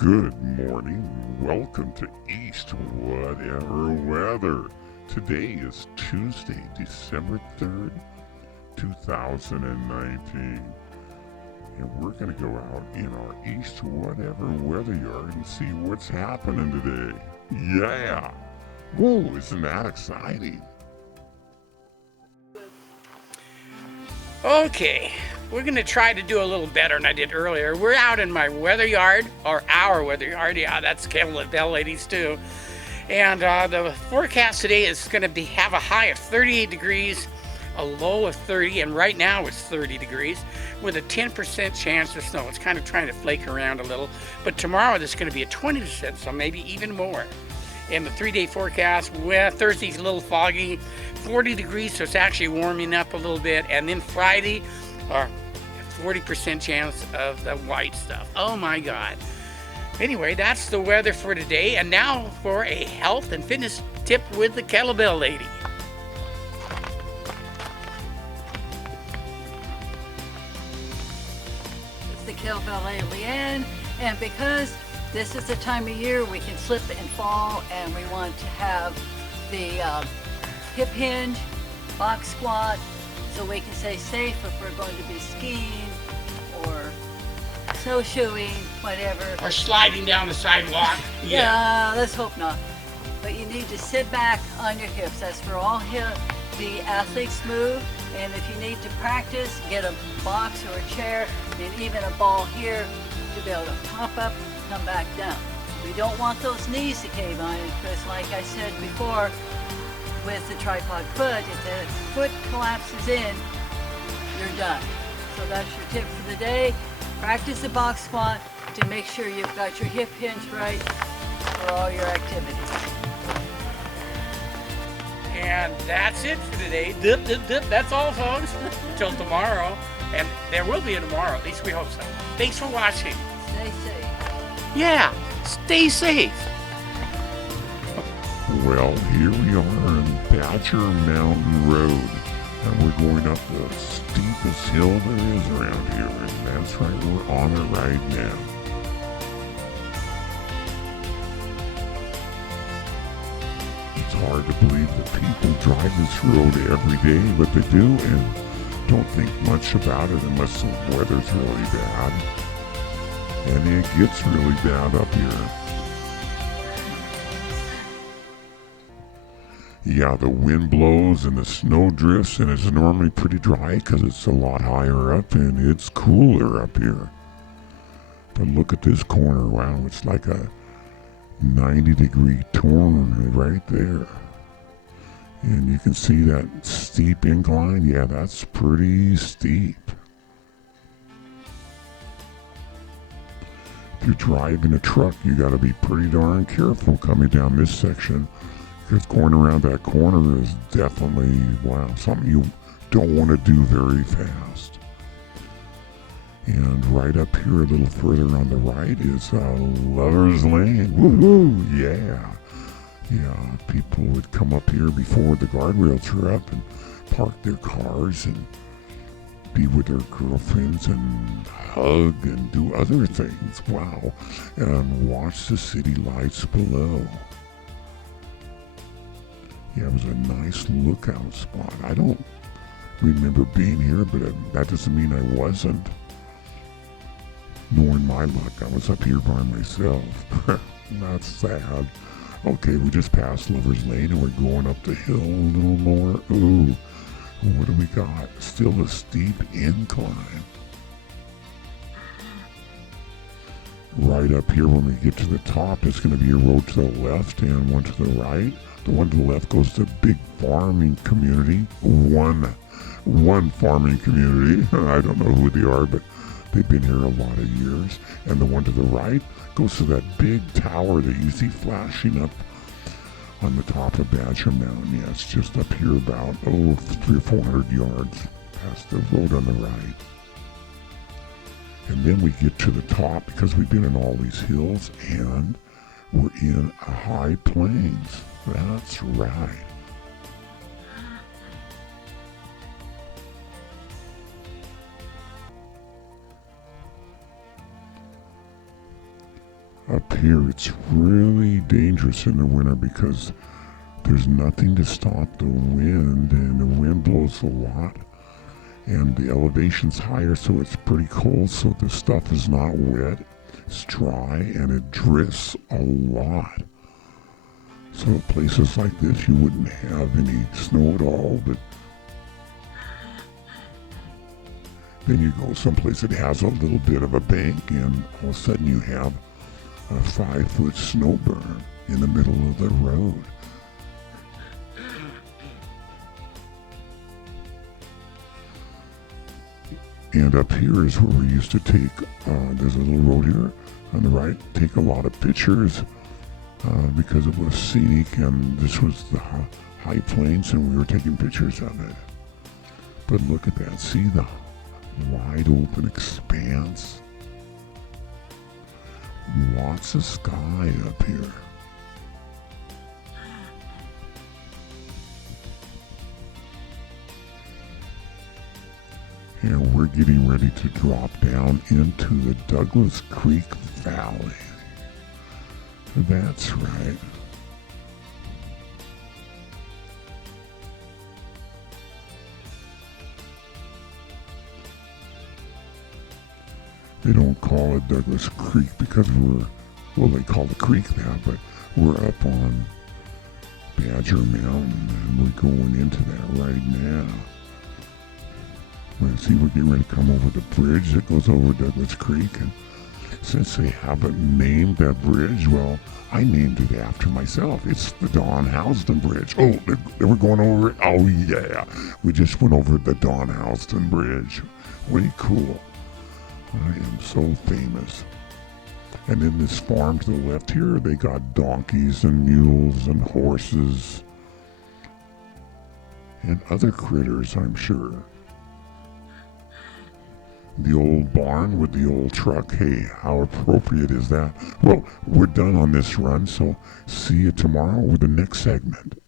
Good morning. Welcome to East Whatever Weather. Today is Tuesday, December 3rd, 2019. And we're going to go out in our East Whatever Weather yard and see what's happening today. Yeah! Whoa, isn't that exciting? Okay, we're going to try to do a little better than I did earlier. We're out in my weather yard, or our weather yard. Yeah, that's KETTLEBELL ladies too. And the forecast today is going to have a high of 38 degrees, a low of 30, and right now it's 30 degrees with a 10% chance of snow. It's kind of trying to flake around a little, but tomorrow there's going to be a 20%, so maybe even more. In the 3-day forecast, Thursday's a little foggy, 40 degrees, so it's actually warming up a little bit. And then Friday, 40% chance of the white stuff. Oh my God. Anyway, that's the weather for today. And now for a health and fitness tip with the KETTLEBELL lady. It's the KETTLEBELL lady, Leanne, and because this is the time of year we can slip and fall, and we want to have the hip hinge, box squat, so we can stay safe if we're going to be skiing or snowshoeing, whatever. Or sliding down the sidewalk. Yeah, let's hope not. But you need to sit back on your hips. That's for all the athletes move. And if you need to practice, get a box or a chair and even a ball here to be able to pop up and come back down. We don't want those knees to cave on because, like I said before, with the tripod foot, if the foot collapses in, you're done. So that's your tip for the day. Practice the box squat to make sure you've got your hip hinge right for all your activities. And that's it for today. Dip, dip, dip. That's all, folks. Till tomorrow. And there will be a tomorrow. At least we hope so. Thanks for watching. Stay safe. Yeah, stay safe. Well, here we are on Badger Mountain Road. And we're going up the steepest hill there is around here. And that's right, we're on it right now. It's hard to believe that people drive this road every day, but they do, and don't think much about it unless the weather's really bad. And it gets really bad up here. Yeah, the wind blows and the snow drifts, and it's normally pretty dry because it's a lot higher up and it's cooler up here. But look at this corner. Wow, it's like a 90-degree turn right there. And you can see that steep incline. Yeah, that's pretty steep. If you're driving a truck, you got to be pretty darn careful coming down this section. Because going around that corner is definitely, wow, something you don't want to do very fast. And right up here a little further on the right is Lover's Lane. Woohoo! Yeah. Yeah, people would come up here before the guardrails are up and park their cars and be with their girlfriends and hug and do other things. Wow. And watch the city lights below. Yeah, it was a nice lookout spot. I don't remember being here, but that doesn't mean I wasn't. Knowing my luck, I was up here by myself. Not sad. Okay, we just passed Lover's Lane and we're going up the hill a little more. Ooh, what do we got? Still a steep incline. Right up here when we get to the top, it's going to be a road to the left and one to the right. The one to the left goes to a big farming community. One farming community. I don't know who they are, but they've been here a lot of years. And the one to the right goes to that big tower that you see flashing up on the top of Badger Mountain. Yeah, it's just up here about, 300 or 400 yards past the road on the right. And then we get to the top because we've been in all these hills and we're in a high plains. That's right. A here, it's really dangerous in the winter because there's nothing to stop the wind, and the wind blows a lot, and the elevation's higher, so it's pretty cold, so the stuff is not wet. It's dry, and it drifts a lot. So places like this, you wouldn't have any snow at all, but then you go someplace that has a little bit of a bank, and all of a sudden you have a 5-foot snow berm in the middle of the road. And up here is where we used to take, there's a little road here on the right, take a lot of pictures because it was scenic, and this was the high plains, and we were taking pictures of it. But look at that, see the wide open expanse? Lots of sky up here. And we're getting ready to drop down into the Douglas Creek Valley. That's right. They don't call it Douglas Creek because they call the creek that, but we're up on Badger Mountain, and we're going into that right now. We're getting ready to come over the bridge that goes over Douglas Creek, and since they haven't named that bridge, well, I named it after myself. It's the Don Houston Bridge. Oh, they were going over it? Oh, yeah. We just went over the Don Houston Bridge. Way cool. I am so famous. And in this farm to the left here, they got donkeys and mules and horses and other critters, I'm sure. The old barn with the old truck. Hey, how appropriate is that? Well, we're done on this run, so see you tomorrow with the next segment.